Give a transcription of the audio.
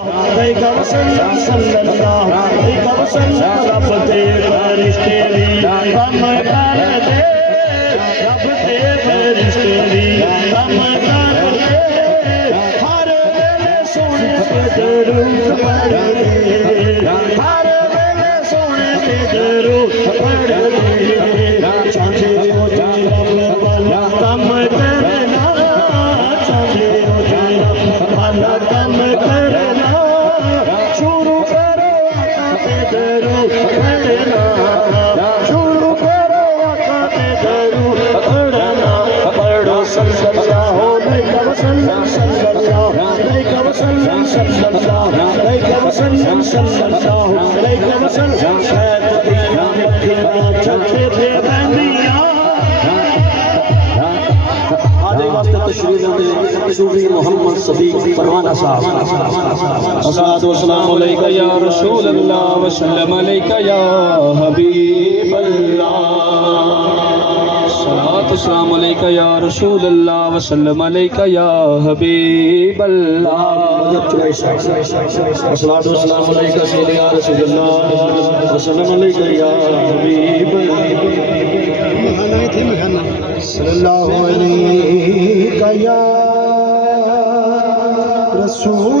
अलैका वसल्लम सल्लल्लाहु अलैका वसल्लम रब दे फरिश्ते दी कम कर दे रब दे फरिश्ते दी कम कर दे हर वेले सोने ते दरूद पढ़ दे हर वेले सोने ते दरूद पढ़ दे चांदे हो जाए रब वाला कम करना चांदे हो जाए रब वाला कम करना शुरू करो आका ते दरूद पढ़ना शुरू करो आका ते दरूद पढ़ना पढ़ो सल्लल्लाहु अलैहि वसल्लम सल्लल्लाहु अलैहि वसल्लम सल्लल्लाहु अलैहि वसल्लम सल्लल्लाहु अलैहि वसल्लम शैद दिया मदीना चलते थे बंदियां आदे वास्ते तशरीफ में सूफी मोहम्मद सदीक परवाना साहब अस्सलातु वस्सलामु अलैका या रसूल अल्लाह व सल्लम अलैका या हबीब अल्लाह अस्सलातु वस्सलामु अलैका या रसूल अल्लाह व सल्लम अलैका या हबीब अल्लाह अस्सलातु वस्सलामु अलैका या रसूल अल्लाह व सल्लम अलैका या हबीब अल्लाह सल्लल्लाहु अलैहि या रसूल